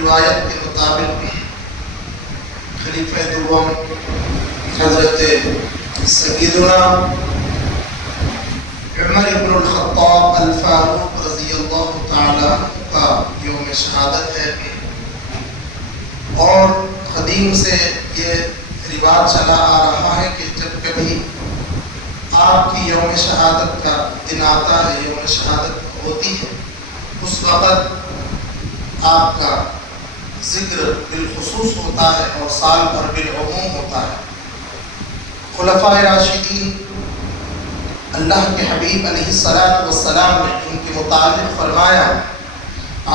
روایت کے مطابق خلیفہ دوم حضرت سیدنا عمر بن الخطاب الفاروق رضی اللہ تعالی کا یوم شہادت ہے، اور قدیم سے یہ رواج چلا آ رہا ہے کہ جب کبھی آپ کی یوم شہادت کا دن آتا ہے، یوم شہادت ہوتی ہے، اس وقت آپ کا ذکر بالخصوص ہوتا ہے اور سال بھر بالعموم ہوتا ہے۔ خلفائے راشدین اللہ کے حبیب علیہ السلام نے ان کے متعلق فرمایا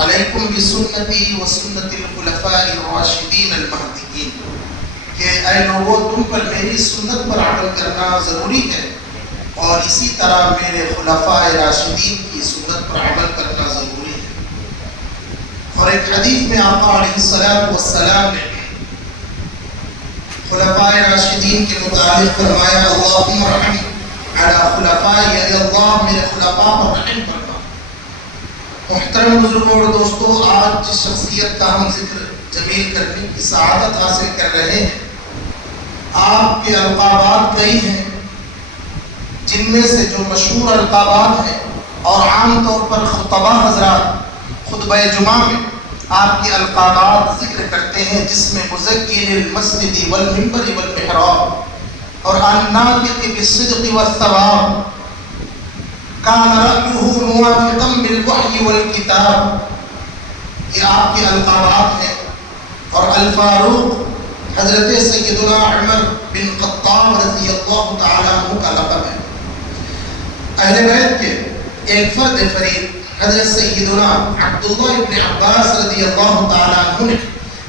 علیکم بسنتی و سنت الخلفاء الراشدین المہدیین، کہ اے لوگوں تم پر میری سنت پر عمل کرنا ضروری ہے اور اسی طرح میرے خلفاء راشدین کی سنت پر عمل کرنا ضروری ہے۔ اور ایک حدیث میں آقا علیہ السلام نے خلفاء راشدین کے متعلق فرمایا اللہم رحم علی خلفائی، اے اللہ میرے خلفاء پر رحم کرنا۔ محترم بزرگوں اور دوستو، آج جس شخصیت کا ہم ذکر جمیل کرنے کی سعادت حاصل کر رہے ہیں، آپ کے القابات کئی ہیں، جن میں سے جو مشہور القابات ہیں اور عام طور پر خطبہ حضرات خطبہ جمعہ میں آپ کی القابات ذکر کرتے ہیں، جس میں مزکین المسجد والمنبر والمحراب اور الناطق بالصدق والثواب کان رأیہ موافقا بالوحی والکتاب، یہ آپ کی القابات ہیں۔ اور الفاروق حضرت سیدنا عمر بن خطاب رضی اللہ تعالیٰ عنہ کا لقب ہے۔ اہل بیت کے ایک فرد فرید حضرت سیدنا عبداللہ ابن عباس رضی اللہ تعالیٰ عنہ نے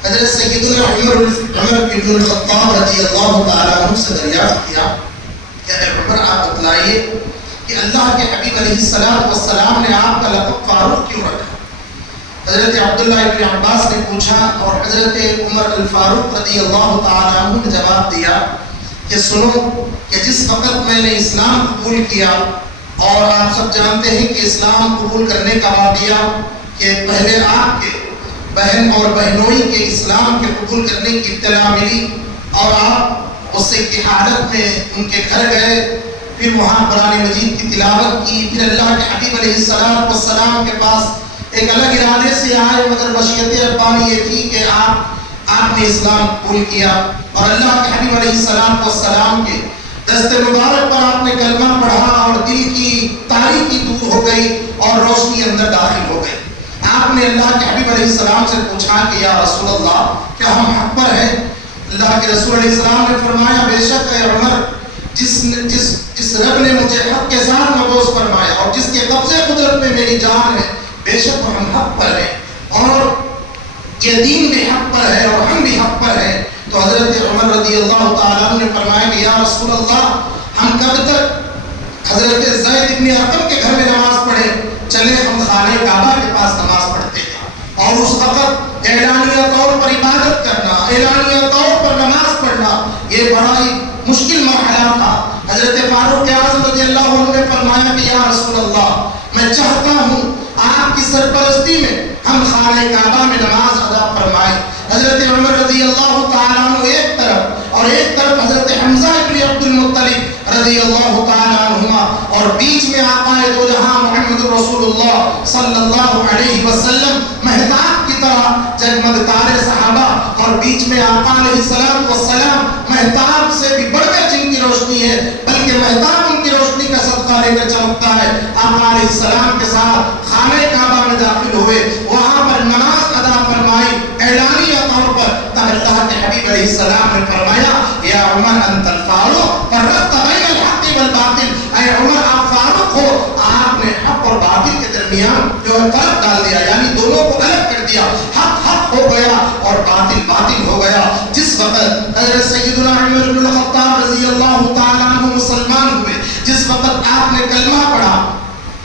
حضرت سیدنا عمر بن الخطاب رضی اللہ تعالیٰ عنہ سے دریافت کیا کہ اے عمر آپ بتلائیے کہ اللہ کے حبیب علیہ السلام نے آپ کا لقب فاروق کیوں رکھا؟ حضرت عبداللہ ابن عباس نے پوچھا اور حضرت عمر الفاروق رضی اللہ تعالیٰ عنہ نے جواب دیا کہ سنو کہ جس وقت میں نے اسلام قبول کیا، اور آپ سب جانتے ہیں کہ اسلام قبول کرنے کا واقعہ کہ پہلے آپ کے بہن اور بہنوئی کے اسلام کے قبول کرنے کی اطلاع ملی اور آپ غصے کی حالت میں ان کے گھر گئے، پھر وہاں قرآن مجید کی تلاوت کی، پھر اللہ کے حبیب علیہ السلام کے پاس ایک الگ ارادے سے آئے، مگر وصیت ربانی یہ تھی کہ آپ نے اسلام قبول کیا اور اللہ کے حبیب علیہ السلام کے دست مبارک پر آپ نے کلمہ پڑھا اور دل کی تاریکی دور ہو گئی اور روشنی اندر داخل ہو گئی۔ آپ نے اللہ کے حبیب علیہ السلام سے پوچھا کہ یا رسول اللہ کیا ہم حق پر ہیں؟ اللہ کے رسول علیہ السلام نے فرمایا بے شک اے عمر، جس رب نے مجھے حق کے ساتھ مبعوث فرمایا اور جس کے قبضے قدرت میں میری جان ہے، بے شک ہم حق پر ہیں اور یہ دین بھی حق پر ہے اور ہم بھی حق پر ہیں۔ تو حضرت عمر رضی اللہ تعالیٰ عنہ نے فرمایا کہ یا رسول اللہ ہم کب تک حضرت زید ابن ارقم کے گھر میں نماز پڑھیں؟ چلے ہم خانہ کعبہ کے پاس نماز پڑھتے ہیں۔ اور اس وقت اعلانیہ طور پر عبادت کرنا، اعلانیہ طور پر نماز پڑھنا یہ بڑا ہی مشکل مرحلہ تھا۔ حضرت فاروق اعظم رضی اللہ عنہ نے فرمایا کہ یا رسول اللہ میں چاہتا ہوں آپ کی سرپرستی میں ہم خانہ کعبہ میں نماز ادا فرمائیں۔ حضرت عمر رضی اللہ تعالیٰ عنہ ایک طرف اور ایک طرف حضرت حمزہ ابن عبد المطلب رضی اللہ تعالیٰ عنہما، اور بیچ میں آقا دو جہاں محمد رسول اللہ صلی اللہ علیہ وسلم مہتاب کی طرح جگمگتا رہے صحابہ، اور بیچ میں آقا علیہ السلام مہتاب سے بھی بڑھ کر جن کی روشنی ہے، بلکہ مہتاب ان کی روشنی کا صدقہ لے کر چمکتا ہے۔ آقا علیہ السلام کے ساتھ خانہ کعبہ میں داخل ہوئے، وہاں پر نماز ادا فرمائی اعلانیہ طور پر۔ تب اللہ کے حبیب علیہ السلام نے فرمایا یا عمر انت الفاروق فرقت بین الحق والباطل، اے عمر آپ فاروق ہو، آپ نے حق اور باطل کے درمیان جو ہے فرق ڈال دیا، یعنی دونوں کو الگ کر دیا، حق حق ہو گیا اور باطل باطل ہو گیا۔ جس وقت حضرت سیدنا عمر بن الخطاب رضی اللہ تعالیٰ عنہ مسلمان ہوئے، جس وقت آپ نے کلمہ پڑھا،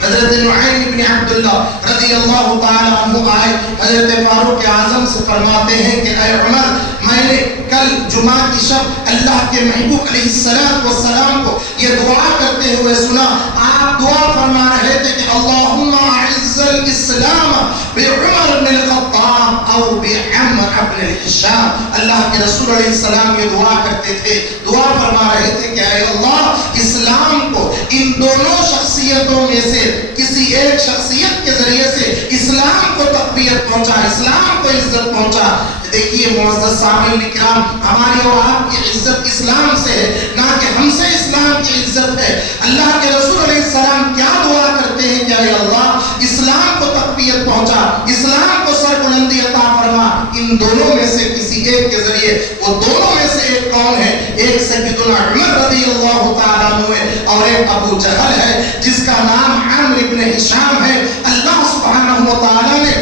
حضرت نعیم بن عبداللہ رضی اللہ تعالیٰ عنہ آئے حضرت فاروق اعظم سے فرماتے ہیں کہ اے عمر میں نے کل جمعہ کی شب اللہ کے محبوب علیہ السلام کو یہ دعا کرتے ہوئے سنا۔ آپ دعا فرما رہے تھے کہ اللہم اعز الاسلام بعمر بن الخطاب، او بعمر بن الحشام. اللہ کے رسول علیہ السلام یہ دعا کرتے تھے, دعا فرما رہے تھے کہ اے اللہ اسلام کو ان دونوں شخصیتوں میں سے کسی ایک شخصیت کے ذریعے سے اسلام کو تقویت پہنچا, اسلام کو عزت پہنچا. دیکھیے معزز سامعین کرام, ہماری اور آپ کی عزت اسلام سے ہے, نہ کہ ہم سے اسلام کی عزت ہے. اللہ کے رسول علیہ السلام کیا دعا کرتے ہیں کہ اے اللہ اسلام کو تقویت پہنچا, اسلام کو سربلندی عطا فرما ان دونوں میں سے کسی ایک کے ذریعے. وہ دونوں میں سے ایک کون ہے؟ ایک سیدنا عمر رضی اللہ تعالیٰ عنہ ہے اور ایک ابو جہل ہے جس کا نام عامر بن ہشام ہے. اللہ سبحانہ و تعالیٰ نے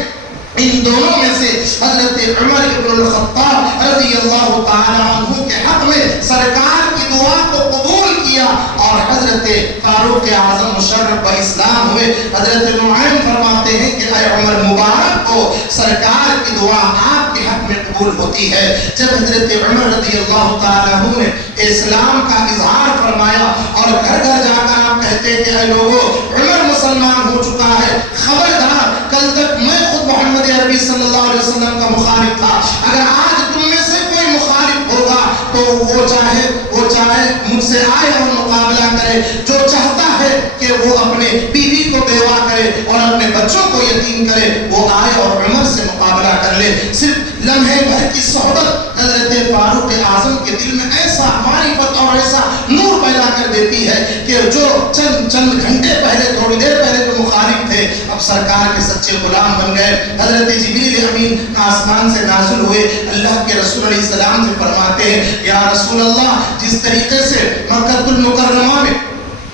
ان دونوں میں سے حضرت عمر بن الخطاب رضی اللہ تعالیٰ عنہ کے حق میں سرکار کی دعا کو قبول کیا اور حضرت فاروق اعظم مشرف اسلام ہوئے. حضرت نعیم فرماتے ہیں کہ اے عمر مبارک کو سرکار کی دعا آپ کے حق میں قبول ہوتی ہے. جب حضرت عمر رضی اللہ تعالیٰ عنہ نے اسلام کا اظہار فرمایا اور گھر گھر جا کر آپ کہتے کہ اے لوگوں عمر مسلمان ہو چکا ہے, خبردار کل تک میں خود محمد عربی صلی اللہ علیہ وسلم کا مخالف تھا, اگر آج تم میں سے کوئی مخالف ہوگا تو وہ چاہے مجھ سے آئے اور مقابلہ کرے, جو چاہتا ہے کہ وہ اپنے بیوی کو بیوہ کرے اور اپنے بچوں کو یتیم کرے وہ آئے اور عمر سے مقابلہ کر لے. صرف لمحے بھر کی صحبت حضرت فاروق اعظم کے دل میں ایسا معرفت اور ایسا نور پیدا کر دیتی ہے کہ جو چند گھنٹے پہلے, تھوڑی دیر پہلے جو مخالف تھے اب سرکار کے سچے غلام بن گئے. حضرت جبریل امین آسمان سے نازل ہوئے, اللہ کے رسول علیہ السلام سے فرماتے ہیں یا رسول اللہ جس طریقے سے مکہ المکرمہ میں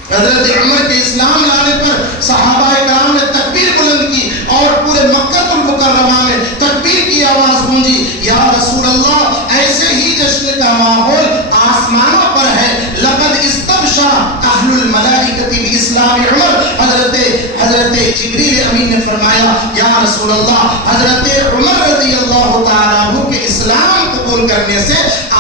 حضرت عمر کے اسلام لانے پر صحابہ کرام نے تکبیر بلند کی اور پورے مکہ المکرمہ میں تکبیر کی آواز گونجی, یا رسول اللہ ایسے ہی جشن کا ماحول آسمانوں پر ہے. لقد استبشر اہل الملائکۃ باسلام عمر. حضرت جبریل امین نے فرمایا یا رسول اللہ حضرت عمر رضی اللہ تعالیٰ عنہ کے اسلام قبول کرنے سے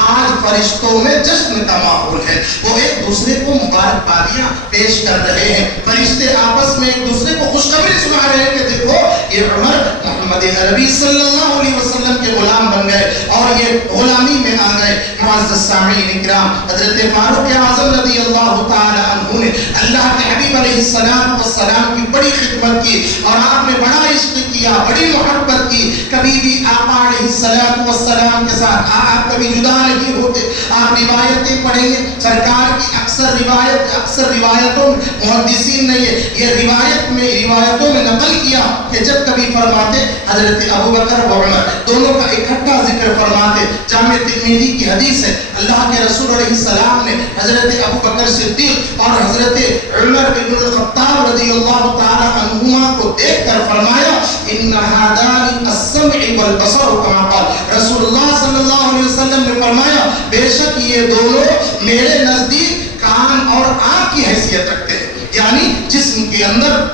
آج فرشتوں میں جشن کا ماحول ہے. وہ ایک دوسرے کو مبارکبادیاں پیش کر رہے ہیں, فرشتے آپس میں ایک دوسرے کو خوشخبری سنا رہے ہیں کہ دیکھو یہ عمر محمد عربی صلی اللہ علیہ وسلم کے غلام بن گئے اور یہ غلامی میں آ گئے. معزز سامعین کرام, حضرت فاروق اعظم رضی اللہ تعالی عنہ نے اللہ کے حبیب علیہ السلام کی بڑی خدمت کی اور آپ نے بڑا عشق کیا, بڑی محبت کی. کبھی بھی آقا علیہ السلام کے ساتھ آپ کبھی جدا نہیں ہوتے. آپ روایتیں پڑھیں گے, سرکار کی اکثر روایتوں محدثین نے یہ روایتوں میں نقل کیا کہ جب کبھی فرماتے حضرت ابو بکر و عمر دونوں کا اکٹھا ذکر فرماتے. جامع ترمذی کی حدیث ہے, اللہ کے رسول علیہ السلام نے حضرت ابو بکر صدیق اور حضرت عمر بن الخطاب رضی اللہ تعالی عنہما کو دیکھ کر فرمایا ان هذان السمع والبصر كما قال. رسول اللہ صلی اللہ علیہ وسلم نے فرمایا بے شک یہ دونوں میرے نزدیک کان اور آنکھ کی حیثیت رکھتے ہیں, یعنی جسم کے اندر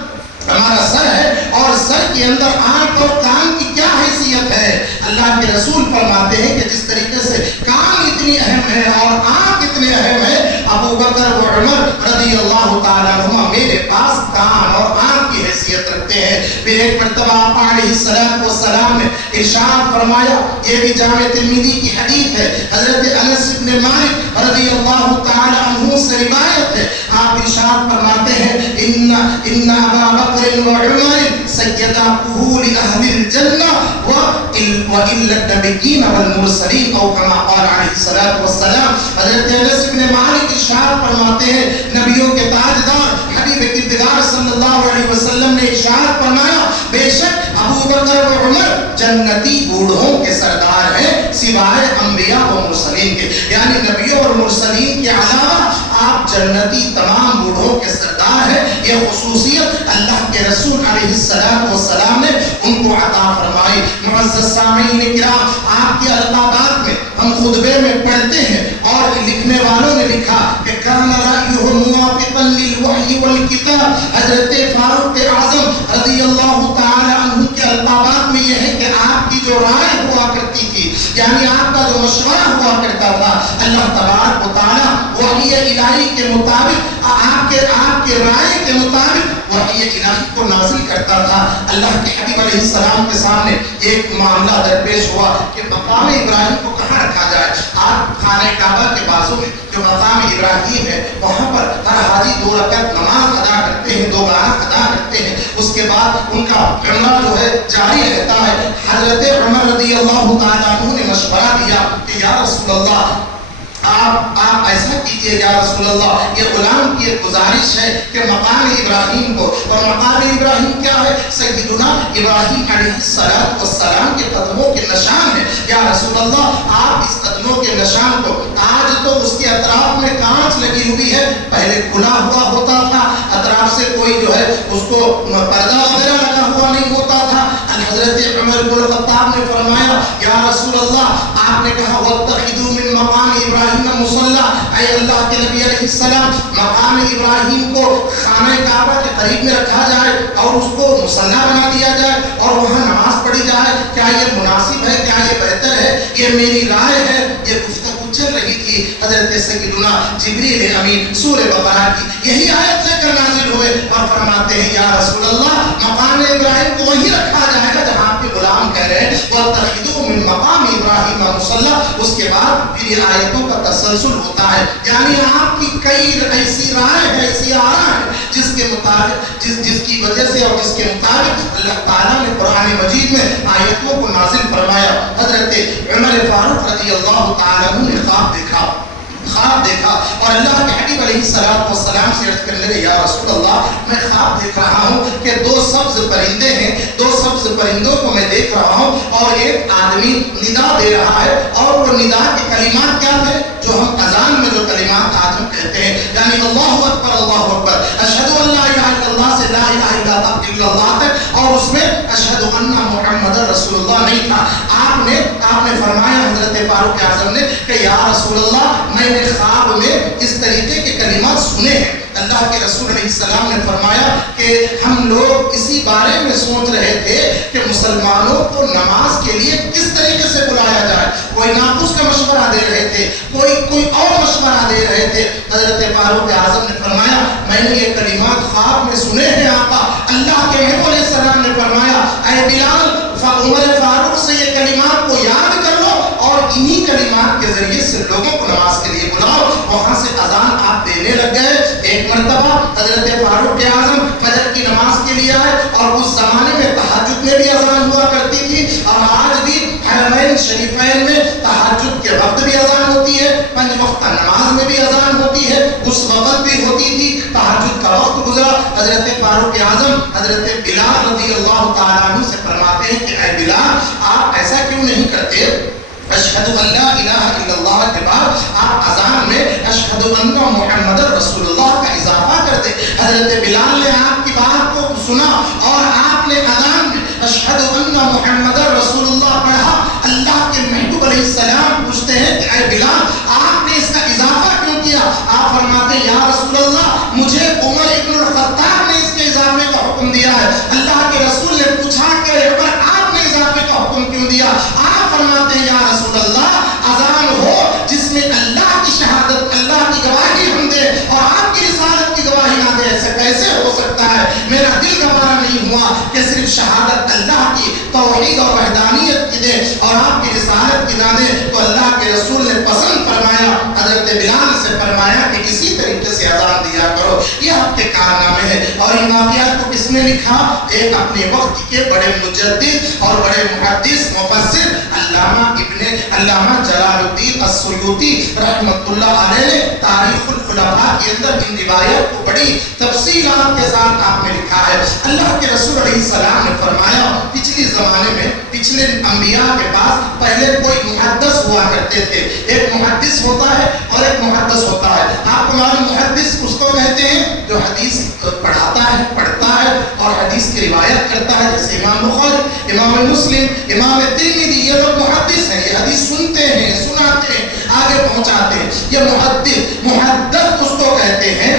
ہمارا سر ہے اور سر کے اندر آنکھ اور کان کی کیا حیثیت ہے. اللہ کے رسول فرماتے ہیں کہ جس طریقے سے کان اتنی اہم ہے اور آنکھ اتنے اہم ہے, ابو بکر و عمر رضی اللہ تعالیٰ عنہما میرے پاس کان اور آنکھ کی حیثیت رکھتے ہیں. پھر ایک مرتبہ آقا علیہ السلام نے ارشاد فرمایا, یہ بھی جامع ترمذی کی حدیث ہے, حضرت انس بن مالک رضی اللہ تعالیٰ عنہ سے روایت ہے. آپ ارشاد فرماتے ہیں ان ابا بکر و عمر سیدا قبول اہل الجنہ وإلا النبیین والمرسلین او کما قال علیہ السلام. حضرت انس بن مالک ارشاد فرماتے ہیں نبیوں کے تاجدار حبیب کردگار صلی اللہ علیہ وسلم نے ارشاد فرمایا بے شک ابو بکر و عمر جنتی بوڑھوں کے سردار ہیں سوائے انبیاء و مرسلین کے, یعنی نبیوں اور مرسلین کے علاوہ آپ جنتی تمام بوڑھوں کے سردار ہیں. یہ خصوصیت اللہ کے رسول علیہ السلام نے ان کو عطا فرمائی. معزز سامعین کرام, آپ کی القابات میں ہم خطبے میں پڑھتے ہیں اور لکھنے والوں نے لکھا کہ کان رأیہ موافقا للوحی والکتاب. حضرت فاروق اعظم رضی اللہ تعالی عنہ کے القابات میں یہ ہے کہ آپ کی جو رائے ہوا کرتی تھی, یعنی آپ کا جو مشورہ ہوا کرتا تھا, اللہ تبارک و تعالی وحی سمجھداری کے مطابق، آپ کے رائے کے مطابق وحی الہی کو نازل کرتا تھا۔ اللہ کے حبیب علیہ السلام کے سامنے ایک معاملہ درپیش ہوا کہ مقام ابراہیم کو کہاں رکھا جائے۔ آپ خانہ کعبہ کے بازو میں جو مقام ابراہیم ہے وہاں پر ہر حاجی 2 رکعت نماز ادا کرتے ہیں، 2 گانا ادا کرتے ہیں، اس کے بعد ان کا عمرہ جو ہے جاری رہتا ہے۔ حضرت عمر رضی اللہ تعالیٰ عنہ نے مشورہ دیا کہ یا رسول اللہ آپ ایسا کیجئے یا رسول اللہ، یہ غلام کی ایک گزارش ہے کہ مقام ابراہیم کو، اور مقام ابراہیم کیا ہے؟ سیدنا ابراہیم علیہ السلام کے قدموں کے نشان ہے۔ یا رسول اللہ آپ اس قدموں کے نشان کو، آج تو اس کے اطراف میں کانچ لگی ہوئی ہے، پہلے کھلا ہوا ہوتا تھا، اطراف سے کوئی جو ہے اس کو پردہ وغیرہ لگا ہوا نہیں ہوتا تھا۔ حضرت عمر بن الخطاب نے فرمایا یا رسول اللہ، آپ نے کہا وَاتَّخِذُوا مِن مَقَامِ إِبْرَاهِيمَ مُصَلَّى، اے اللہ کے نبی علیہ السلام مقام ابراہیم کو خانہ کعبہ کے قریب میں رکھا جائے اور اس کو مصلی بنا دیا جائے اور وہاں نماز پڑھی جائے، کیا یہ مناسب ہے؟ کیا یہ بہتر ہے؟ یہ میری رائے ہے۔ یہ گفتگو چل رہی تھی، حضرت سیدنا جبریل امین سورہ بقرہ کی یہی آیت لے کر نازل ہوئے اور فرماتے ہیں یا رسول اللہ مقام ابراہیم کو وہیں رکھا جائے گا جہاں آپ کے غلام کہہ رہے ہیں وَاتَّخِذُوا مِن مَقَامِ إِبْرَاهِيمَ مُصَلَّى۔ اس کے بعد پھر یہ آیتوں کا تسلسل ہوتا ہے، یعنی آپ کی کئی ایسی رائے ہے، ایسی آراء ہے جس کے مطابق جس کی وجہ سے اور جس کے مطابق اللہ تعالیٰ نے قرآن مجید میں آیتوں کو نازل فرمایا۔ حضرت عمر فاروق رضی اللہ تعالیٰ عنہ نے خواب دیکھا اور اللہ کے حبیب علیہ السلام سے عرض کرنے لگے یا رسول اللہ میں خواب دیکھ رہا ہوں کہ 2 سبز پرندے ہیں، 2 سبز پرندوں کو میں دیکھ رہا ہوں اور ایک آدمی ندا دے رہا ہے اور وہ ندا کے کلمات کیا تھے جو ہم اذان میں جو کلمات آج ہم کہتے ہیں، یعنی اللہ اکبر اشہد ان لا الہ الا اللہ سے لا الہ الا اللہ تک، اور اس میں اشہد ان محمد رسول اللہ نہیں تھا۔ آپ نے فرمایا حضرت فاروق اعظم نے کہ یا رسول اللہ میں نے خواب میں اس طریقے کے کلمات سنے ہیں۔ اللہ کے رسول علیہ السلام نے فرمایا کہ ہم لوگ اسی بارے میں سوچ رہے تھے کہ مسلمانوں کو نماز کے لیے کس طریقے سے بلایا جائے، کوئی ناقوس کا مشورہ دے رہے تھے، کوئی اور مشورہ دے رہے تھے۔ حضرت فاروق اعظم نے فرمایا میں نے یہ کلمات خواب میں سنے ہیں آقا۔ اللہ کے محبوب علیہ السلام نے فرمایا اے بلال عمر فاروق سے یہ کلمات کو یاد کر لو اور انہی کلمات کے ذریعے سے لوگوں کو نماز کے لیے بلاؤ۔ وہاں سے اذان آپ دینے لگ گئے۔ ایک مرتبہ حضرت فاروق اعظم فجر کی نماز کے لیے آئے اور اس زمانے میں تہجد میں بھی اذان ہوا کرتی تھی اور آج بھی حرمین شریفین میں تہجد کے وقت بھی اذان ہوتی ہے، 5 وقت نماز میں بھی اذان ہوتی ہے، اس وقت بھی ہوتی تھی۔ تہجد کا وقت گزرا، حضرت فاروق اعظم حضرت بلال رضی اللہ تعالیٰ عنہ سے فرماتے ہیں کہ اے بلال آپ ایسا کیوں نہیں کرتے؟ اشہد ان لا الہ الا اللہ کے بعد آپ اذان میں اشہد ان محمد رسول اللہ کا اضافہ کرتے۔ حضرت بلال نے آپ کی بات کو سنا اور آپ نے اذان میں اشہد ان محمد رسول اللہ پڑھا۔ اللہ کے محبوب علیہ السلام پوچھتے ہیں کہ اے بلال آپ نے اس کا اضافہ کیوں کیا؟ آپ فرماتے ہیں یا رسول اللہ مجھے عمر ابن الخطاب نے اس کے اضافے کا حکم دیا ہے۔ اللہ کے رسول نے پوچھا کہ عمر آپ نے اضافے کا حکم کیوں دیا؟ آپ فرماتے ہیں یا رسول اللہ اذان ہو جس میں اللہ کی شہادت، اللہ کی گواہی ہم دے اور آپ کی رسالت کی گواہی نہ دے، ایسا کیسے ہو سکتا ہے؟ میرا دل گوارا نہیں ہوا کہ صرف شہادت اللہ کی توحید اور وحدانیت کی دے اور آپ کی رسالت کی نہ دے۔ تو اللہ کے رسول نے پسند فرمایا، حضرت بلال سے فرمایا کہ اسی طریقے سے اذان دیا کرو۔ یہ آپ کے کارنامے ہیں اور ان واقعات کو کس نے لکھا؟ ایک اپنے وقت کے بڑے مجدد اور بڑے محدث مفسر علامہ جلال الدین السیوطی رحمۃ اللہ علیہ نے تاریخ الخلفاء کے اندر ان روایات کو بڑی تفصیلات کے ساتھ آپ نے لکھا ہے۔ اللہ کے رسول علیہ السلام نے فرمایا پچھلے زمانے میں پچھلے انبیاء کے پاس پہلے کوئی محدث ہوا کرتے تھے۔ ایک محدث ہوتا ہے اور ایک محدث ہوتا ہے۔ آپ کو معلوم محدث اس کو کہتے ہیں جو حدیث پڑھتا ہے اور حدیث کی روایت کرتا ہے، جیسے امام بخاری، امام مسلم، امام ترمذی، یہ لوگ محدث ہیں، یہ حدیث سنتے ہیں، سناتے ہیں، آگے پہنچاتے ہیں۔ یہ محدث اس کو کہتے ہیں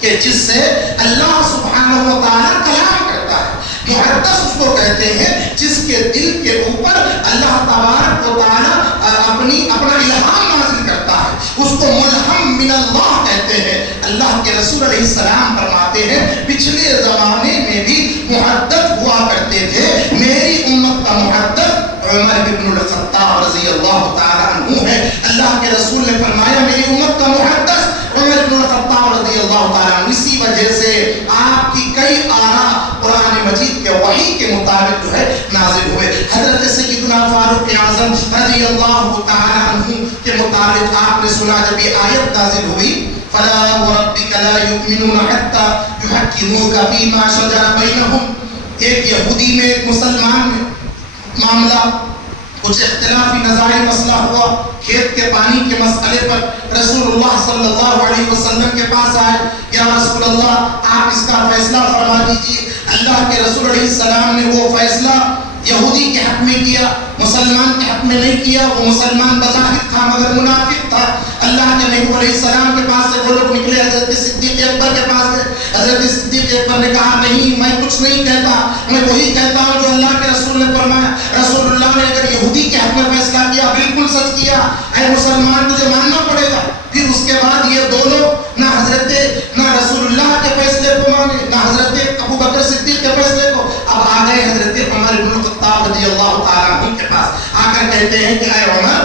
کہ جس سے اللہ سبحانہ و تعالیٰ کلام کرتا ہے۔ محدث اس کو کہتے ہیں جس کے دل کے اوپر اللہ تبارک و تعالیٰ اپنا الہام نازل کرتا ہے، اس کو ملہم من اللہ کہتے اللہ کے رسول علیہ السلام فرماتے ہیں پچھلے زمانے میں بھی محدث ہوا کرتے تھے، میری امت کا محدث عمر بن الخطاب رضی اللہ تعالی عنہ ہے۔ اللہ کے رسول نے فرمایا میری امت کا محدث عمر بن الخطاب رضی اللہ تعالی عنہ، اسی وجہ سے آپ کی کئی آراء قرآن مجید کے وحی کے مطابق جو ہے نازل ہوئے۔ حضرت سیدنا فاروق اعظم رضی اللہ تعالی عنہ کے مطابق آپ نے سنا جب یہ آیت نازل ہوئی فلا وربک لا یؤمنون حتی یحکموک فیما شجر بینہم، ایک یہودی میں ایک مسلمان میں معاملہ کچھ اختلافی نظاری مسئلہ ہوا، کھیت کے پانی کے مسئلے پر رسول اللہ صلی اللہ علیہ وسلم کے پاس آئے، یا رسول اللہ آپ اس کا فیصلہ فرما دیجیے۔ اللہ کے رسول علیہ السلام نے وہ فیصلہ یہودی کے حق میں کیا، مسلمان کے حق میں نہیں کیا۔ وہ مسلمان بظاہر تھا مگر منافق تھا۔ اللہ کے نبی علیہ السلام کے پاس سے وہ لوگ نکلے، حضرت صدیق اکبر کے پاس سے۔ حضرت صدیق اکبر نے کہا نہیں میں کچھ نہیں کہتا، میں وہی کہتا ہوں جو اللہ کے رسول نے فرمایا۔ رسول اللہ نے اگر یہودی کے حق میں فیصلہ کیا بالکل سچ کیا، اے مسلمان تجھے ماننا پڑے گا۔ پھر اس کے بعد یہ دونوں نہ رسول اللہ کے فیصلے کو مانے نہ حضرت ابو بکر صدیق کے فیصلے کو۔ اب آ گئے حضرت عمر بن الخطاب رضی اللہ تعالیٰ عنہ کے پاس، آ کر کہتے ہیں کہ اے عمر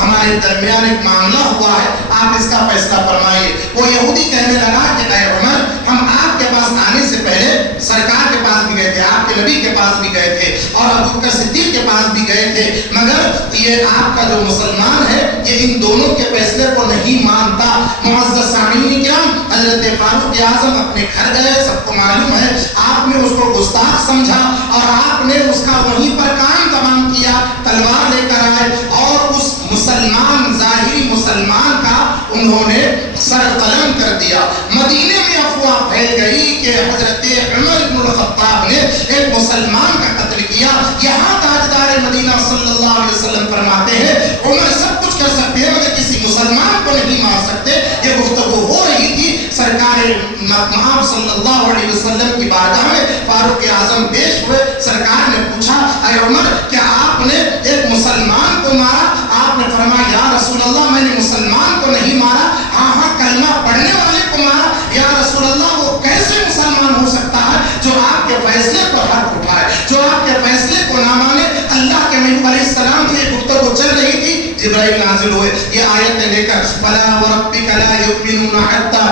ہمارے درمیان ایک معاملہ ہوا ہے، آپ اس کا فیصلہ فرمائیے۔ وہ یہودی کہنے لگا کہ اے عمر ہم آپ کے پاس آنے سے پہلے سرکار کے پاس بھی گئے تھے، آپ کے نبی کے پاس بھی گئے تھے اور ابو بکر صدیق کے پاس بھی گئے تھے، مگر یہ آپ کا جو مسلمان ہے یہ ان دونوں کے فیصلے کو نہیں مانتا۔ معزز سامعین کرام، حضرت فاروق اعظم اپنے گھر گئے، سب کو معلوم ہے آپ نے اس کو گستاخ سمجھا اور آپ نے اس کا وہیں پر کام تمام کیا، تلوار لے کر آئے اور اس مسلمان ظاہری مسلمان کا انہوں نے سر قلم کر دیا۔ مدینے میں افواہ پھیل گئی کہ حضرت عمر بن الخطاب نے ایک مسلمان کا قتل کیا۔ یہاں تاجدار مدینہ صلی اللہ علیہ وسلم فرماتے ہیں عمر سب کچھ کر سکتے ہیں مگر کسی مسلمان کو نہیں مار سکتے۔ یہ گفتگو ہو رہی تھی، سرکار محمد صلی اللہ علیہ وسلم کی بارگاہ میں فاروق اعظم پیش ہوئے۔ سرکار نے پوچھا اے عمر کیا آپ نے ایک مسلمان کو مارا؟ آپ نے فرمایا یا رسول اللہ میں نے مسلمان کو نہیں مارا، ہاں کلمہ پڑھنے والے کو مارا۔ یا رسول اللہ وہ کیسے مسلمان ہو سکتا ہے جو آپ کے فیصلے کو حق اٹھائے، جو آپ کے فیصلے کو نہ مانے؟ اللہ کے نبی علیہ السلام سے گفتگو چل رہی تھی، جبرائیل نازل ہوئے یہ آیت لے کر فلا وربک لا یؤمنون حتی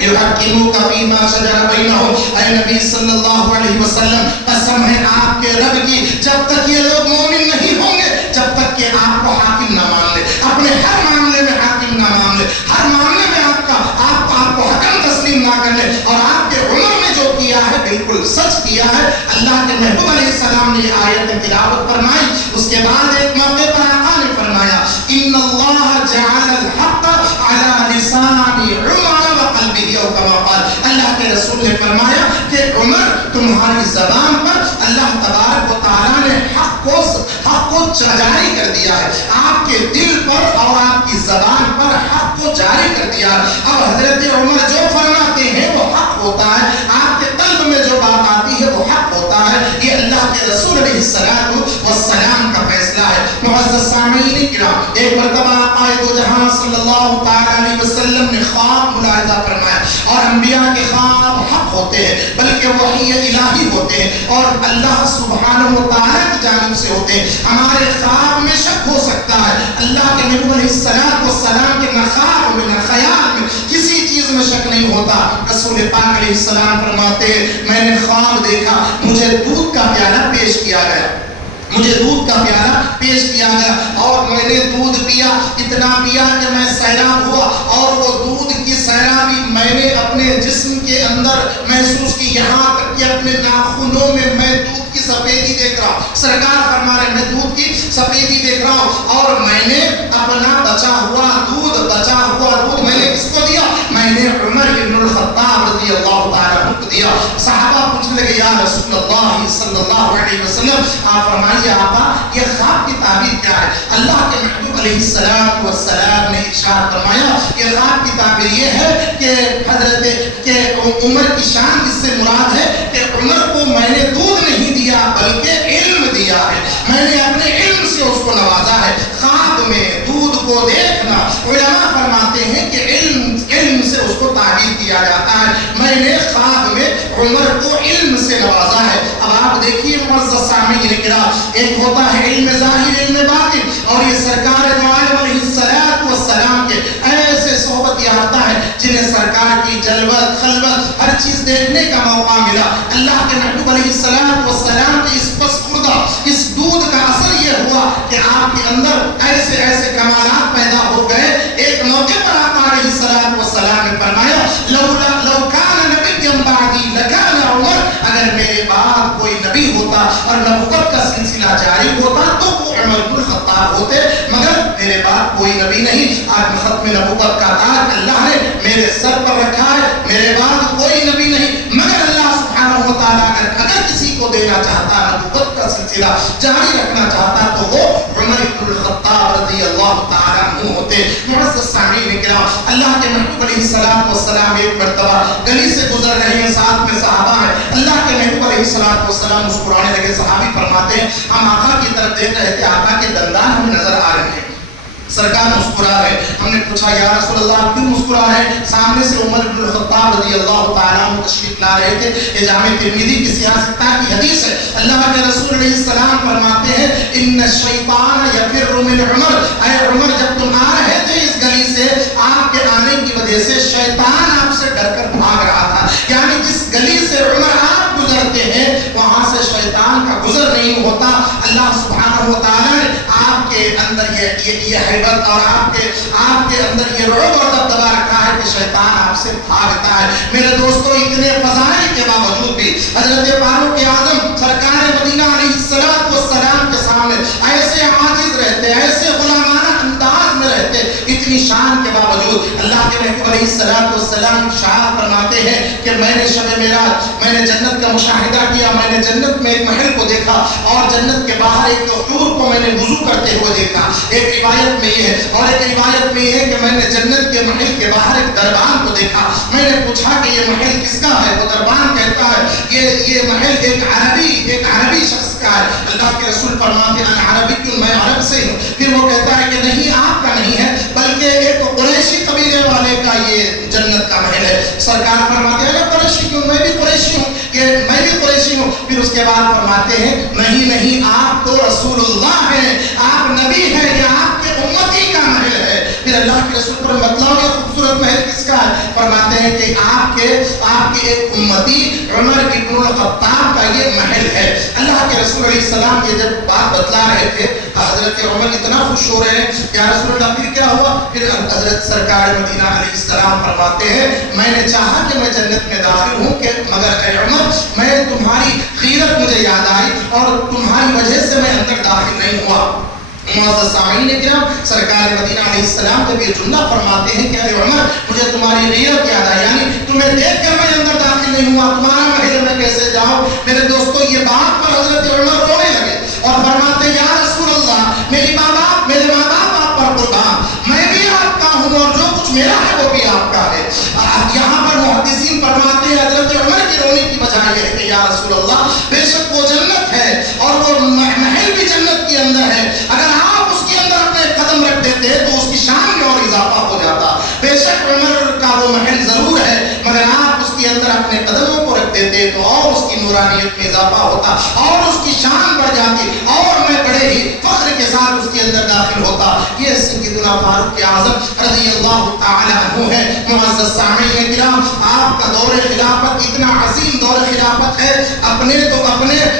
یحکموک فیما شجر بینہم۔ اے نبی صلی اللہ علیہ وسلم قسم ہے آپ کے رب کی جب تک یہ لوگ مومن نہیں ہوں گے جب تک کہ آپ کو حاکم نہ مان لے، اپنے ہر معاملے میں حاکم نہ مان لے، ہر معاملے میں آپ کو حکم تسلیم نہ کر لے، اور آپ کے عمر میں جو کیا ہے بالکل سچ کیا ہے۔ اللہ کے محبوب علیہ السلام نے یہ آیت تلاوت فرمائی۔ اس کے بعد ایک موقع پر آقا نے فرمایا ان اللہ جعل الحق علی لسان عمر وقلبہ او کما قال۔ اللہ کے رسول نے فرمایا کہ عمر تمہاری زبان پر اللہ تبارک و تعالی نے حق کو جاری کر دیا ہے، آپ کے دل پر اور آپ کی زبان پر حق کو جاری کر دیا ہے۔ اب حضرت عمر جو فرماتے ہیں وہ حق ہوتا ہے، آپ کے قلب میں جو بات آتی ہے وہ حق ہوتا ہے۔ یہ اللہ کے رسول علیہ السلام کا فیصلہ ہے۔ معزز سامعین کرام، ایک مرتبہ آقا دو جہاں صلی اللہ تعالی علیہ وسلم نے خواب ملاحظہ فرمایا، اور انبیاء کے خواب حق ہوتے ہیں بلکہ وحی الہی ہوتے ہیں اور اللہ سبحانہ و تعالی کی جانب سے ہوتے ہیں۔ ہمارے خواب میں شک ہو سکتا ہے، اللہ کے نبی علیہ السلام کے نہ خواب میں نہ خیال میں کسی چیز میں شک نہیں ہوتا۔ رسول پاک علیہ السلام فرماتے ہیں میں نے خواب دیکھا، مجھے دودھ کا پیالہ پیش کیا گیا، مجھے دودھ کا پیالہ پیش کیا گیا اور میں نے دودھ پیا، اتنا پیا کہ میں سیراب ہوا، اور وہ دودھ کی سیرابی میں نے اپنے جسم کے اندر محسوس کی، یہاں تک کہ اپنے ناخنوں میں دودھ کی سفیدی دیکھ رہا ہوں۔ سرکار فرما رہے میں دودھ کی سفیدی دیکھ رہا ہوں، اور میں نے اپنا بچا ہوا دودھ میں نے کس کو دیا؟ میں نے عمر بن الخطاب رضی اللہ تعالیٰ عنہ کو دیا۔ صحابہ پوچھنے لگے یا رسول اللہ صلی اللہ علیہ وسلم آپ فرمائیے آقا یہ خواب کی تعبیر کیا ہے؟ اللہ کے محبوب علیہ السلام نے ارشاد فرمایا کہ خواب کی تعبیر یہ ہے کہ حضرت کہ عمر کی شان اس سے مراد ہے کہ عمر کو میں نے دودھ نہیں دیا بلکہ علم دیا ہے، میں نے اپنے علم سے اس کو نوازا ہے۔ خواب میں دودھ کو دیکھنا، علماء فرماتے ہیں کہ علم سے اس کو تعبیر میں نے خواب میں عمر کو علم سے نوازا ہے۔ اب آپ دیکھیے معزز سامعین کرام، ایک ہوتا ہے علم ظاہر، علم باطن، اور یہ سرکار دو عالم علیہ السلام کے ایسے صحبت یافتہ ہے جنہیں سرکار کی جلوت خلوت ہر چیز دیکھنے کا موقع ملا۔ اللہ کے محبوب علیہ السلام کے اس پس خوردہ اس دودھ کا اثر یہ ہوا کہ آپ کے اندر ایسے ایسے کمالات پیدا ہو گئے۔ ایک موقع پر آقا علیہ السلام نے فرمایا لو کان نبی بعدی لکان عمر، اگر میرے بعد کوئی نبی ہوتا اور نبوت کا سلسلہ جاری ہوتا تو وہ عمر بن الخطاب ہوتے، مگر میرے بعد کوئی نبی نہیں۔ آج ختم نبوت کا تاج اللہ نے میرے سر پر رکھا ہے، میرے بعد کوئی نبی نہیں، مگر اللہ سبحانہ و تعالیٰ اگر کسی کو دینا چاہتا نبوت کا سلسلہ جاری رکھنا چاہتا تو وہ عمر بن الخطاب رضی اللہ تعالیٰ عنہ ہوتے۔ معزز سامعین کرام، اللہ کے محبوب علیہ السلام ایک مرتبہ گلی سے گزر رہے ہیں، ساتھ میں صحابہ ہیں۔ اللہ کے محبوب علیہ السلام مسکرانے لگے۔ صحابی فرماتے ہیں ہم آقا کی طرف دیکھ رہے تھے، آقا کے دندان ہمیں نظر آ رہے ہیں، سرکار مسکرا رہے۔ ہم نے پوچھا یا رسول اللہ کیوں مسکرا رہے ہیں؟ سامنے سے عمر بن الخطاب رضی اللہ تعالیٰ عنہ تشریف لا رہے تھے۔ یہ جامع ترمذی کی سیاستہ کی حدیث ہے۔ اللہ کے رسول علیہ السلام فرماتے ہیں ان الشیطان یفر من عمر، اے عمر جب تم آ رہے تھے اس گلی سے، آپ کے آنے کی وجہ سے شیطان آپ سے ڈر کر بھاگ رہا تھا۔ یعنی جس گلی سے عمر آپ گزرتے ہیں وہاں سے شیطان کا گزر نہیں ہوتا۔ اللہ سبحانہ و تعالیٰ نے آپ کے اندر یہ حیبت اور آپ کے اندر یہ رعب اور دبدبا رکھا ہے کہ شیطان آپ سے بھاگتا ہے۔ میرے دوستو، اتنے فضائل کے باوجود بھی حضرت فاروق اعظم سرکار مدینہ علیہ السلام کے سامنے ایسے عاجز رہتے، ایسے غلامانہ انداز میں رہتے، اتنی شان کے باوجود اللہ کے محبوب علیہ السلام ارشاد فرماتے ہیں کہ میں نے شب معراج میں نے جنت کا مشاہدہ کیا، میں نے جنت میں ایک محل کو دیکھا اور جنت کے باہر ایک حور کو میں نے وضو کرتے ہوئے دیکھا۔ ایک روایت میں یہ ہے اور ایک روایت میں یہ ہے کہ میں نے جنت کے محل کے باہر ایک دربان کو دیکھا۔ میں نے پوچھا کہ یہ محل کس کا ہے؟ وہ دربان کہتا ہے یہ محل ایک عربی شخص کا ہے۔ اللہ کے رسول فرماتے ہیں عربی کیوں؟ میں عرب سے ہوں۔ پھر وہ کہتا ہے کہ نہیں، آپ کا نہیں ہے بلکہ ایک قریشی قبیلے والے کا یہ جنت کا محل ہے۔ سرکار فرماتے ہیں قریشی کیوں؟ میں بھی قریشی ہوں، کہ میں بھی قریشی ہوں۔ پھر اس کے بعد فرماتے ہیں نہیں، آپ تو رسول اللہ ہیں، آپ نبی ہیں، یہ آپ کے امتی کا محل ہے۔ پھر اللہ کے رسول پر مطلب یہ خوبصورت محل کس کا ہے؟ فرماتے ہیں کہ آپ کے ایک امتی عمر بن الخطاب کا یہ محل ہے۔ اللہ کے رسول علیہ السلام یہ جب بات بتلا رہے تھے حضرت عمر اتنا خوش ہو رہے ہیں، یا رسول اللہ پھر کیا ہوا؟ پھر حضرت سرکار مدینہ علیہ السلام فرماتے ہیں میں نے چاہا کہ میں جنت میں داخل ہوں کہ مگر اے عمر میں تمہاری غیرت مجھے یاد آئی اور تمہاری وجہ سے میں اندر داخل نہیں ہوا۔ معزز سامعین کرام، سرکار مدینہ علیہ السلام جب یہ جملہ فرماتے ہیں کہ اے عمر مجھے تمہاری غیرت یاد آئی، یعنی تمہیں دیکھ کر میں اندر داخل نہیں ہوا، تمہارا محل میں کیسے جاؤں؟ میرے دوستو، یہ بات پر حضرت عمر رونے لگے اور فرماتے یا رسول اللہ میرے ماں باپ آپ پر قربان، میں بھی آپ کا ہوں اور جو کچھ میرا ہے وہ بھی آپ کا ہے۔ یہاں پر محدثین فرماتے ہیں حضرت عمر کے رونے کی وجہ یہ ہے کہ یا رسول اللہ بے شک وہ جنت ہے اور وہ محل بھی جنت کے اندر ہے، اگر آپ اس کے اندر اپنے قدم رکھ دیتے تو اس کی شان میں اور اضافہ ہو جاتا۔ بے شک عمر کا وہ محل ضرور ہے مگر آپ اس کے اندر اپنے قدموں کو رکھ دیتے تو اور اس کی نورانیت میں اضافہ ہوتا اور اس کی شان بڑھ جاتی اور میں بڑے ہی فخر کے ساتھ اس کے اندر داخل ہوتا۔ یہ سیدنا فاروق اعظم رضی اللہ تعالی عنہ ہے۔ معزز سامعین کرام، آپ کا دور خلافت اتنا عظیم دور خلافت ہے، اپنے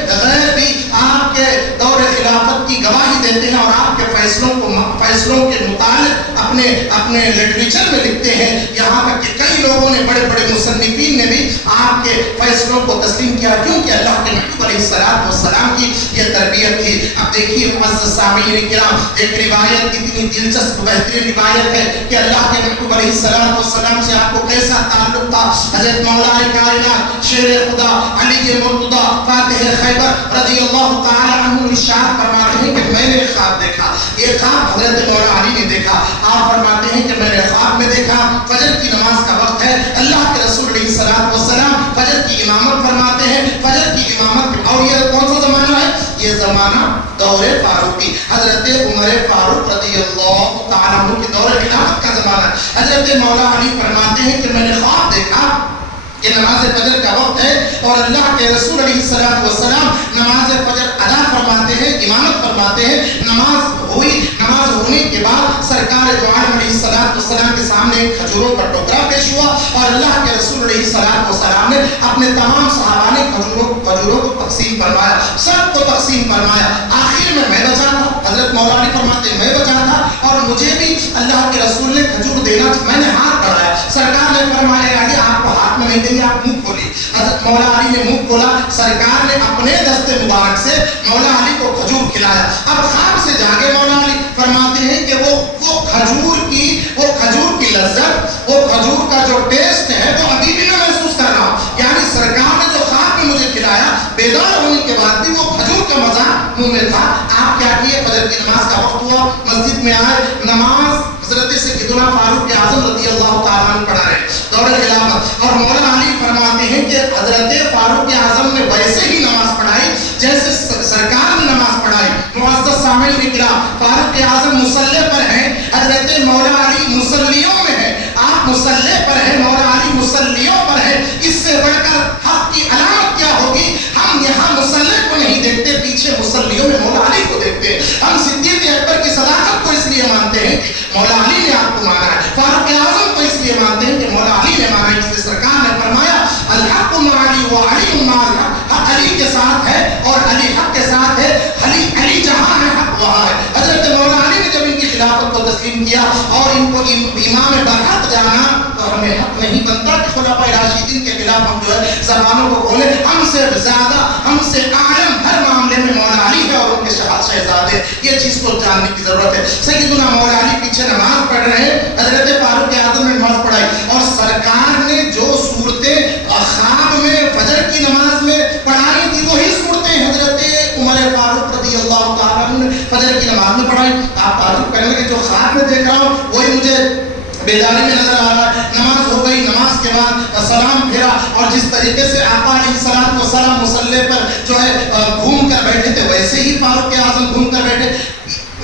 غیر بھی آپ کے دور خلافت کی گواہی دیتے ہیں اور آپ کے فیصلوں کے متعلق اپنے لٹریچر میں لکھتے ہیں۔ یہاں تک کہ کئی لوگوں نے بڑے مصنفین نے بھی آپ کے فیصلوں کو تسلیم کیا کیونکہ اللہ کے محبوب علیہ السلام کی یہ تربیت تھی۔ اب دیکھیے معزز سامعین کرام، ایک روایت اتنی دلچسپ بہترین روایت ہے کہ اللہ کے محبوب علیہ السلام سے آپ کو کیسا تعلق تھا۔ حضرت مولا کائنات شیر خدا علی مرتضی فاتح خیبر رضی اللہ تعالی عنہ ارشاد فرماتے ہیں کہ میں نے خواب دیکھا، یہ خواب حضرت مولا علی نے دیکھا۔ آپ فرماتے ہیں کہ میں نے خواب میں دیکھا فجر کی نماز کا وقت ہے، اللہ کے رسول علیہ السلام فجر کی امامت فرماتے ہیں، فجر کی امامت، اور یہ کون سا زمانہ ہے؟ یہ زمانہ دور فاروقی، حضرت عمر فاروق رضی اللہ تعالیٰ عنہ کے دور خلافت کا زمانہ ہے۔ حضرت مولا علی فرماتے ہیں کہ میں نے خواب دیکھا کہ نماز فجر کا وقت ہے اور اللہ کے رسول علیہ السلام نماز فجر ادا فرماتے ہیں، امامت فرماتے ہیں. نماز ہوئی، نماز ہونے کے بعد سرکار دو عالم علیہ السلام کے سامنے ایک کھجوروں کا ٹوکرا پیش ہوا اور اللہ کے رسول علیہ السلام نے اپنے تمام صحابہ نے کھجوروں کو تقسیم فرمایا، سب کو تقسیم فرمایا. آخر میں بچا تھا. حضرت مولا علی فرماتے ہیں میں بچا تھا اور مجھے بھی اللہ کے رسول نے کھجور دینا تھا. میں نے ہاتھ بڑھایا، سرکار نے فرمایا علی آپ کو ہاتھ میں نہیں دیں گے، آپ منہ کھولیے. حضرت مولا علی نے منہ کھولا، سرکار نے اپنے دست مبارک سے مولا علی کو کھجور کھلایا. اب خواب سے جاگے مولا علی، فرماتے ہیں کہ وہ کھجور کی لذت، وہ کھجور کا جو ٹیسٹ ہے وہ ابھی بھی میں محسوس کر رہا ہوں. یعنی سرکار نے جو خواب میں مجھے کھلایا، بیدار ہونے کے بعد بھی وہ کھجور کا مزہ منہ میں تھا. آپ کیا کیے؟ فجر کی نماز کا وقت ہوا، مسجد میں آئے، نماز حضرت سیدنا فاروق اعظم رضی اللہ تعالیٰ عنہ پڑھا رہے دور خلافت. اور مولا علی فرماتے ہیں کہ حضرت فاروق اعظم نے ویسے ہی نماز پڑھائی جیسے سرکار نے نماز پڑھائی. معزز سامعین کرام، فاروق اعظم مصلی پر ہیں، حضرت مولا علی مصلیوں میں ہیں. آپ مصلی پر ہیں، مولا علی مصلیوں پر ہیں. اس سے بڑھ کر حق کی علامت کیا ہوگی؟ ہم یہاں مصلی کو نہیں دیکھتے، پیچھے مصلیوں میں مولا علی کو دیکھتے ہیں. ہم صدیق اکبر کی صداقت کو اس لیے مانتے ہیں کہ مولا علی نے آپ کو مانا ہے. فاروق اعظم کو اس لیے مانتے ہیں کہ مولا علی نے مانا ہے. اس لیے سرکار نے فرمایا الحق مع علی و علی مع الحق. حق علی کے ساتھ ہے اور علی حق کے ساتھ ہے. علی جہاں ہے حق وہاں ہے. حضرت مولا علی نے جب ان کی خلافت کو تسلیم کیا اور ان کو امام برحق جانا، تو ہمیں حق نہیں بنتا کہ خلفائے راشدین کے خلاف ہم جو ہے زبانوں کو کھولیں. ہم سے زیادہ، ہم سے اعلم ہر معاملے میں مولا علی ہے اور ان کے شہزادے. یہ چیز کو جاننے کی ضرورت ہے. سیدنا مولا علی پیچھے نماز پڑھ رہے ہیں، حضرت فاروق اعظم نے نماز پڑھائی اور سرکار نے جو صورتیں خواب میں فجر کی نماز میں پڑھائی تھی وہی صورتیں حضرت عمر فاروق رضی اللہ تعالیٰ عنہ نے فجر کی نماز میں پڑھائی. آپ تعجب کریں گے کہ جو خواب میں دیکھ رہا ہوں وہی مجھے بیداری میں نظر آ رہا ہے. نماز ہو گئی، نماز کے بعد سلام پھیرا اور جس طریقے سے آقا علیہ السلام مصلی پر جو ہے گھوم کر بیٹھے تھے ویسے ہی فاروق اعظم گھوم کر بیٹھے.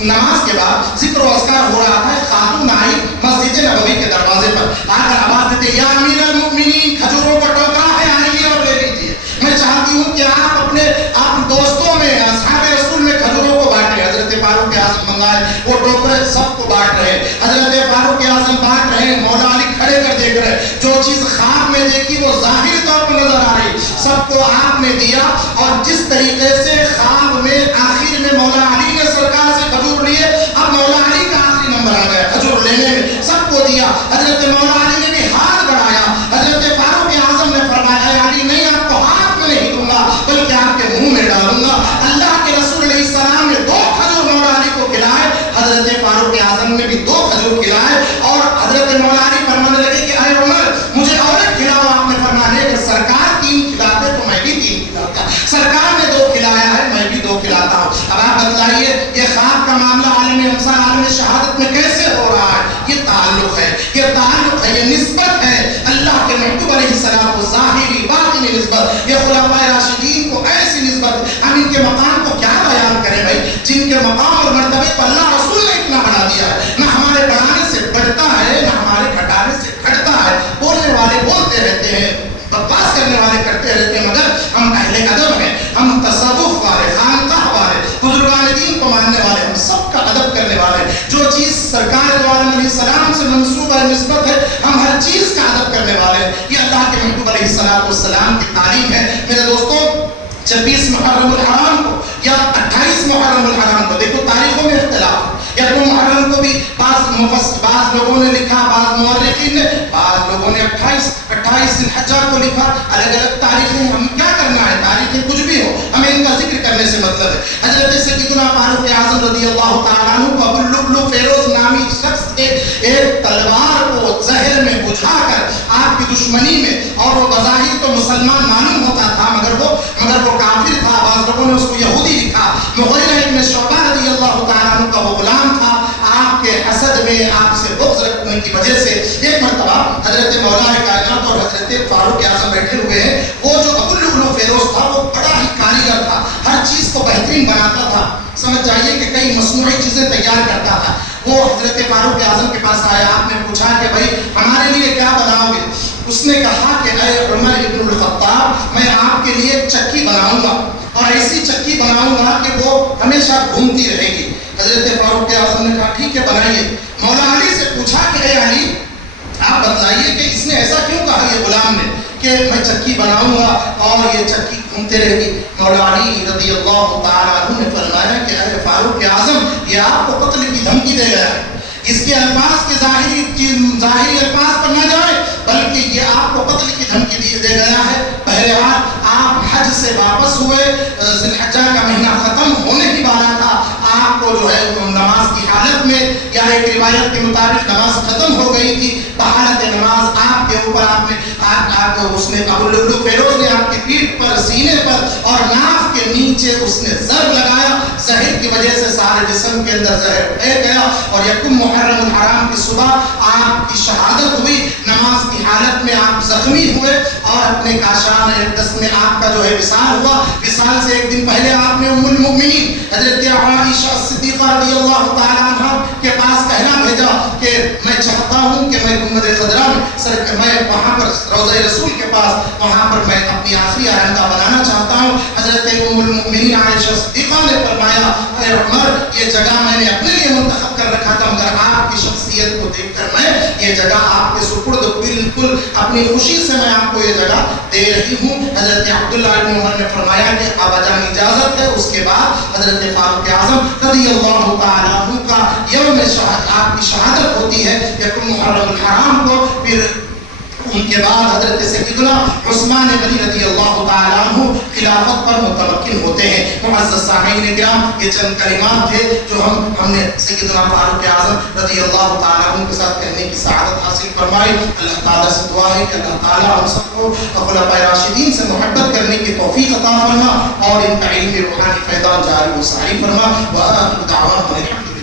نماز کے بعد ذکر و اذکار ہو رہا تھا. خاتون آئی مسجد نبوی کے دروازے پر آ کر آواز دیتے یا امیر المؤمنین کھجوروں کا ٹوکرا ہے، آئیے اور لے لیجیے. میں چاہتی ہوں کہ آپ دوستوں میں، اصحاب رسول میں کھجوروں کو بانٹیں. حضرت فاروق اعظم منگائے وہ ٹوکرے سب کو بانٹ رہے. حضرت فاروق اعظم بانٹ رہے، مولا علی کھڑے کر دیکھ رہے. جو چیز خواب میں دیکھی وہ ظاہری طور پر نظر آ رہی، سب کو آپ نے دیا. اور جس طریقے سے خواب میں آخر میں مولا علی نے سرکار سے کھجور لیے، اب مولا علی کا آخری نمبر آ گیا کھجور لینے میں، سب کو دیا. حضرت مولا علی نے بھی ہاتھ بڑھایا. حضرت فاروق اعظم نے فرمایا علی نہیں، آپ کو ہاتھ میں نہیں دوں گا بلکہ آپ کے منہ میں ڈالوں گا. اللہ کے رسول علیہ السلام نے 2 کھجور مولا علی کو کھلائے، حضرت فاروق اعظم نے بھی 2 کھجور کھلائے. اور حضرت مولا علی فرمانے لگے کہ اے عمر مجھے اور ایک کھلاؤ. آپ نے فرمایا کہ سرکار 3 کھلاتے تو میں بھی 3 کھلاتا. سرکار نے 2 کھلایا ہے، میں بھی 2 کھلاتا ہوں. اب آپ بتلائیے یہ خواب کا معاملہ عالم امسال عالم شہادت میں کیسے ہو رہا ہے؟ یہ تعلق ہے، یہ نسبت ہے اللہ کے محبوب علیہ السلام کو، ظاہری باطنی نسبت. یہ خلفائے راشدین کو ایسی نسبت، ہم ان کے مقام کو کیا بیان کریں بھائی، جن کے مقام اور مرتبے کو اللہ رسول نے اتنا بڑھا دیا ہے. نہ ہمارے بڑھانے سے بڑھتا ہے، نہ ہمارے گھٹانے سے گھٹتا ہے. بولنے والے بولتے رہتے ہیں، بکواس کرنے والے کرتے رہتے ہیں، مگر ہم اہل ادب ہیں، ہم تصوف والے، خانقاہ والے، بزرگان دین کو ماننے والے، ہم سب کا ادب کرنے والے. جو چیز سرکار دو عالم علیہ السلام سے منسوب ہے، نسبت ہے، ہم ہر چیز کا ادب کرنے والے ہیں. یہ اللہ کے محبوب علیہ السلام کی تعلیم ہے. میرے دوستوں 26 محرم الحرام کو یا 28 محرم الحرام کو، دیکھو تاریخوں میں اختلاف. یکم محرم کو بھی بعض لوگوں نے لکھا، بعض مورخین نے، بعض لوگوں نے 28 ذی الحجہ کو لکھا. الگ الگ تاریخیں، ہم کیا کرنا ہے، تاریخیں کچھ بھی ہو، ہمیں ان کا ذکر کرنے سے مطلب ہے. حضرت سیدنا فاروق اعظم رضی اللہ تعالیٰ عنہ کو ابو اللؤلؤ فیروز نامی شخص ایک تلوار کو زہر میں بجھا کر آپ کی دشمنی میں، اور وہ بظاہر تو مسلمان معلوم ہوتا تھا مگر وہ کافر تھا. بعض لوگوں نے اس کو یہودی لکھا. مغیرہ ابن شعبہ رضی اللہ تعالیٰ عنہ کا وہ غلام تھا. آپ کے حسد میں، آپ سے بغض رکھنے کی وجہ سے ایک مرتبہ حضرت مولا کائنات اور حضرت فاروق اعظم بیٹھے ہوئے ہیں. وہ جو ابو اللؤلؤ فیروز تھا وہ بڑا ہی کاریگر تھا، ہر چیز کو بہترین بناتا تھا. سمجھ جائیے کہ کئی مصنوعی چیزیں تیار کرتا تھا. وہ حضرت فاروق اعظم کے پاس آیا. آپ نے پوچھا کہ بھائی ہمارے لیے کیا بناؤ گے؟ اس نے کہا کہ اے عمر ابن الخطاب میں آپ کے لیے ایک چکی بناؤں گا اور ایسی چکی بناؤں گا کہ وہ ہمیشہ گھومتی رہے گی۔ حضرت فاروق اعظم نے کہا ٹھیک ہے بنائیے۔ مولا علی سے پوچھا کہ اے علی آپ بتلائیے کہ اس نے ایسا کیوں کہا یہ غلام نے کہ میں چکی بناؤں گا اور یہ چکی گھومتے رہے گی؟ مولا علی رضی اللہ تعالیٰ عنہ نے فرمایا کہ اے فاروق اعظم یہ آپ کو قتل کی دھمکی دے گیا ہے، اس کے الفاظ کے ظاہری الفاظ پر نہ جائے بلکہ یہ آپ کو قتل کی دھمکی دے گیا ہے۔ بہرحال آپ حج سے واپس ہوئے، ذی الحجہ کا مہینہ ختم ہونے ہی والا تھا، آپ کو جو ہے نماز کی حالت میں یا ایک روایت کے مطابق نماز ختم ہو گئی تھی، بحالت نماز آپ کے اوپر اس نے ابو لؤلؤ فیروز نے آپ کی پیٹھ پر، سینے پر اور ناف کے نیچے اس نے ضرب لگایا، زہر کی وجہ سے سارے جسم کے اندر زہر پھیل گیا اور یکم محرم الحرام کی صبح آپ کی شہادت ہوئی۔ نماز کی حالت میں آپ زخمی ہوئے اور اپنے کاشان اقدس میں آپ کا جو ہے وصال ہوا۔ وصال سے ایک دن پہلے آپ نے ام المؤمنین حضرت عائشہ صدیقہ رضی اللہ تعالیٰ عنہ کے پاس کہنا بھیجا کہ میں چاہتا ہوں کہ میں گنبد خضرا میں وہاں پر روضہ رسول کے پاس وہاں پر میں اپنی آخری آرامگاہ بنانا چاہتا ہوں۔ حضرت ام المؤمنین عائشہ صدیقہ نے فرمایا اے عمر یہ جگہ میں نے اپنے لیے منتخب کر رکھا تھا مگر آپ کی شخصیت کو دیکھ کر میں یہ جگہ آپ کے سپرد بالکل اپنی خوشی سے میں آپ کو یہ جگہ دے رہی ہوں۔ حضرت عبداللہ ابن عمر نے فرمایا کہ ابا جان اجازت ہے۔ اس کے بعد حضرت فاروق اعظم رضی اللہ تعالیٰ عنہ کا یوم آپ کی شہادت ہوتی ہے یکم محرم الحرام کو۔ پھر ان کے بعد حضرت سیدنا عثمان غنی رضی اللہ تعالیٰ عنہ خلافت پر متمکن ہوتے ہیں۔ معزز سامعین کرام یہ چند کلمات تھے جو ہم نے سیدنا فاروق اعظم رضی اللہ تعالیٰ عنہ کے ساتھ کہنے کی سعادت حاصل فرمائی۔ اللہ تعالیٰ سے دعا ہے کہ اللہ تعالیٰ ہم سب کو خلفائے راشدین سے محبت کرنے کی توفیق عطا فرما اور ان کا علمی روحانی فیضان جاری و ساری فرما۔ وآخر دعوانا الحمد